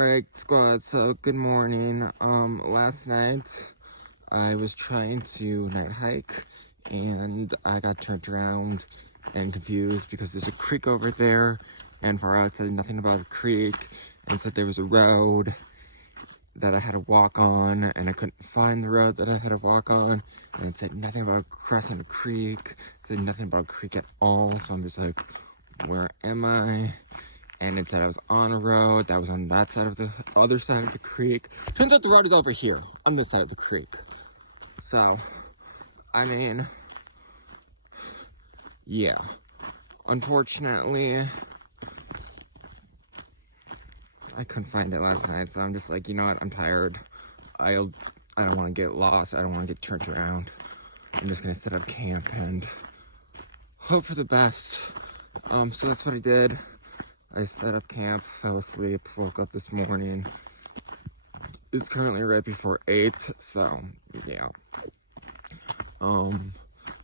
Alright, squad, so good morning. Last night I was trying to night hike and I got turned around and confused because there's a creek over there, and far out said nothing about a creek, and said there was a road that I had to walk on, and I couldn't find the road that I had to walk on, and it said nothing about crossing a creek, it said nothing about a creek at all, so I'm just like, where am I? And it said I was on a road that was on that side of the other side of the creek. Turns out the road is over here on this side of the creek. So, I mean, yeah. Unfortunately, I couldn't find it last night, so I'm just like, you know what? I'm tired. I don't want to get lost. I don't want to get turned around. I'm just gonna set up camp and hope for the best. So that's what I did. I set up camp, fell asleep, woke up this morning. It's currently right before 8, so yeah.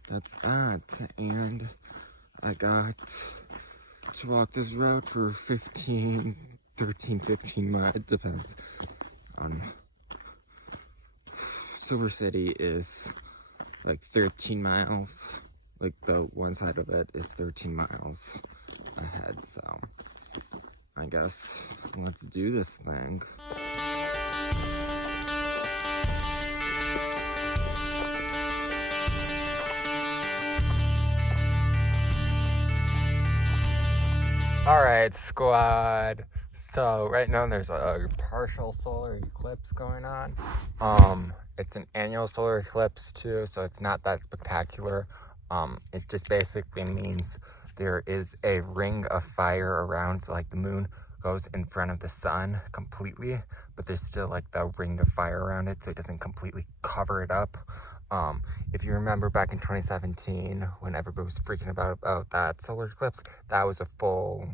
That's that. And I got to walk this route for 13, 15 miles. It depends. Silver City is like 13 miles. Like the one side of it is 13 miles ahead, so I guess let's do this thing. Alright, squad. So right now there's a partial solar eclipse going on. It's an annual solar eclipse too, so it's not that spectacular. It just basically means there is a ring of fire around, so like the moon goes in front of the sun completely, but there's still like the ring of fire around it, so it doesn't completely cover it up. If you remember back in 2017, when everybody was freaking about that solar eclipse, that was a full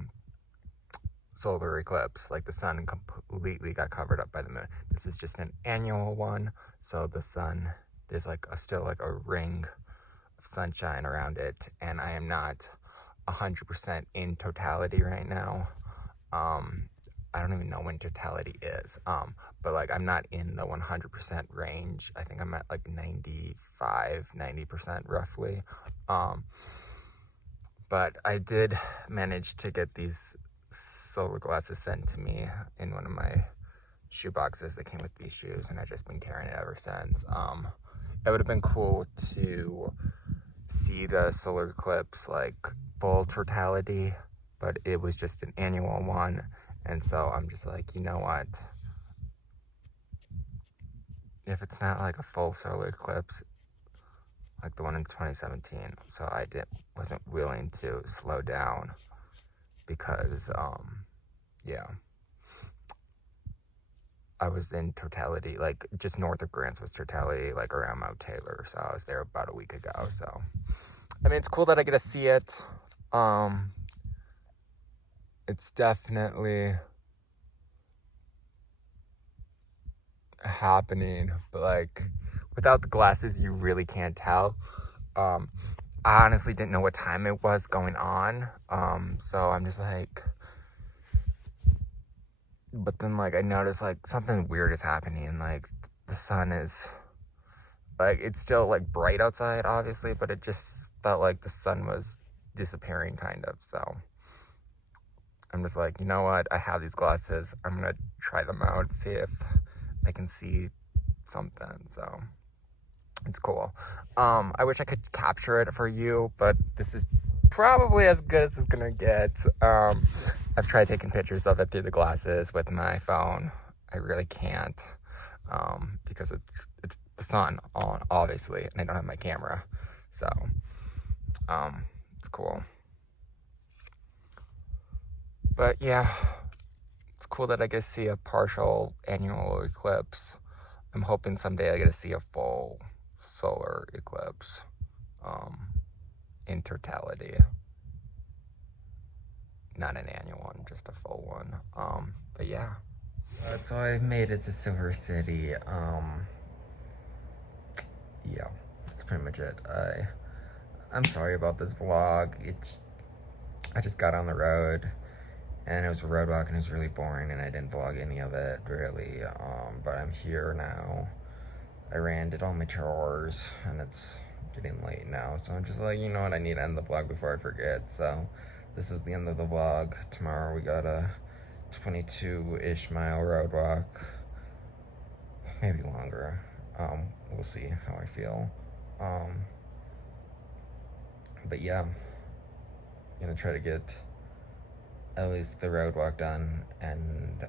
solar eclipse. Like the sun completely got covered up by the moon. This is just an annual one, so the sun, there's like still like a ring of sunshine around it, and I am not 100% in totality right now. I don't even know when totality is, but like I'm not in the 100% range. I think I'm at like 90% roughly. But I did manage to get these solar glasses sent to me in one of my shoe boxes that came with these shoes, and I've just been carrying it ever since. It would have been cool to see the solar eclipse like full totality, but it was just an annual one, and so I'm just like, you know what, if it's not like a full solar eclipse like the one in 2017, so I wasn't willing to slow down because yeah, I was in totality, like just north of Grants was totality, like around Mount Taylor, so I was there about a week ago. So I mean, it's cool that I get to see it. It's definitely happening, but like without the glasses you really can't tell. I honestly didn't know what time it was going on, so I'm just like, but then like I noticed like something weird is happening. Like the sun is like, it's still like bright outside obviously, but it just felt like the sun was disappearing kind of. So I'm just like, you know what, I have these glasses, I'm gonna try them out, see if I can see something. So it's cool. I wish I could capture it for you, but this is probably as good as it's gonna get. I've tried taking pictures of it through the glasses with my phone. I really can't, because it's the sun on, obviously, and I don't have my camera. So it's cool. But yeah, it's cool that I get to see a partial annual eclipse. I'm hoping someday I get to see a full solar eclipse, in totality. Not an annual one, just a full one. But yeah. So I made it to Silver City. Yeah, that's pretty much it. I'm sorry about this vlog. I just got on the road and it was a road walk, and it was really boring, and I didn't vlog any of it really. But I'm here now. I ran, did all my chores, and it's getting late now, so I'm just like, you know what, I need to end the vlog before I forget. So this is the end of the vlog. Tomorrow we got a 22-ish mile road walk, maybe longer. We'll see how I feel. But yeah, I'm gonna try to get at least the road walk done, and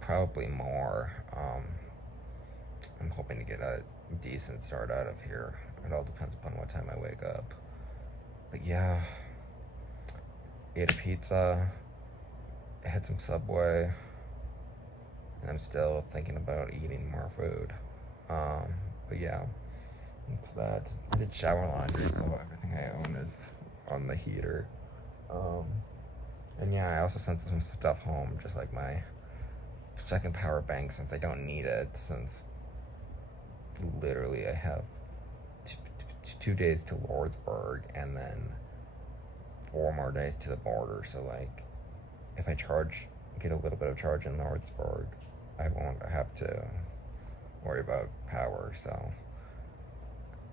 probably more. I'm hoping to get a decent start out of here. It all depends upon what time I wake up. But yeah, ate a pizza, had some Subway, and I'm still thinking about eating more food. But yeah, it's that. I did shower laundry, so everything I own is on the heater. And yeah, I also sent some stuff home, just like my second power bank, since I don't need it, since literally I have 2 days to Lordsburg and then 4 more days to the border. So like, if I get a little bit of charge in Lordsburg, I won't have to worry about power. So,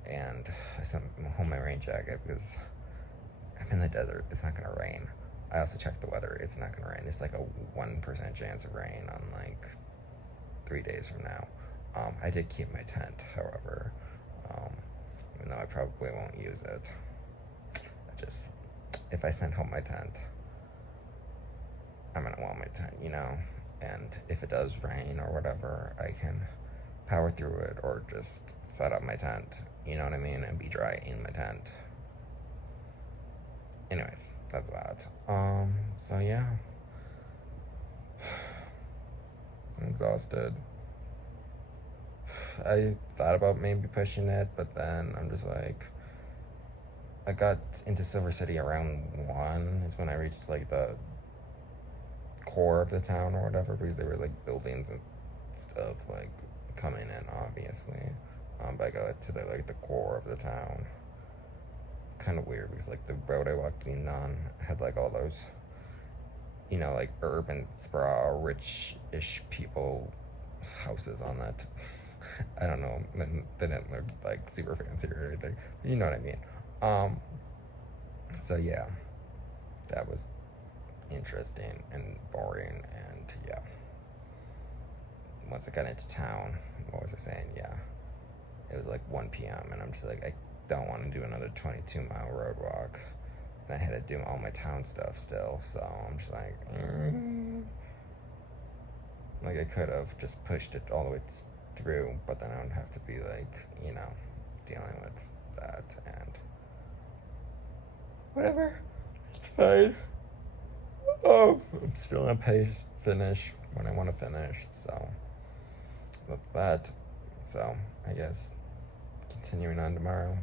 and I sent home my rain jacket because I'm in the desert. It's not gonna rain. I also checked the weather. It's not gonna rain. It's like a 1% chance of rain on like 3 days from now. I did keep my tent, however, even though I probably won't use it. If I send home my tent, I'm gonna want my tent, you know? And if it does rain or whatever, I can power through it or just set up my tent, you know what I mean? And be dry in my tent. Anyways, that's that. So yeah. I'm exhausted. I thought about maybe pushing it, but then I'm just like, I got into Silver City around 1 is when I reached like the core of the town or whatever, because there were like buildings and stuff like coming in, obviously. But I got to the core of the town. Kind of weird because like the road I walked in on had like all those, you know, like urban sprawl, rich-ish people houses on that. I don't know, they didn't look like super fancy or anything, but you know what I mean. So yeah, that was interesting and boring, and yeah. Once I got into town, what was I saying? Yeah, it was like 1 p.m. and I'm just like, I don't want to do another 22-mile road walk, and I had to do all my town stuff still, so I'm just like, like I could have just pushed it all the way through, but then I would have to be like, you know, dealing with that, and whatever, it's fine. I'm still gonna finish when I want to finish, so that's that. So I guess continuing on tomorrow.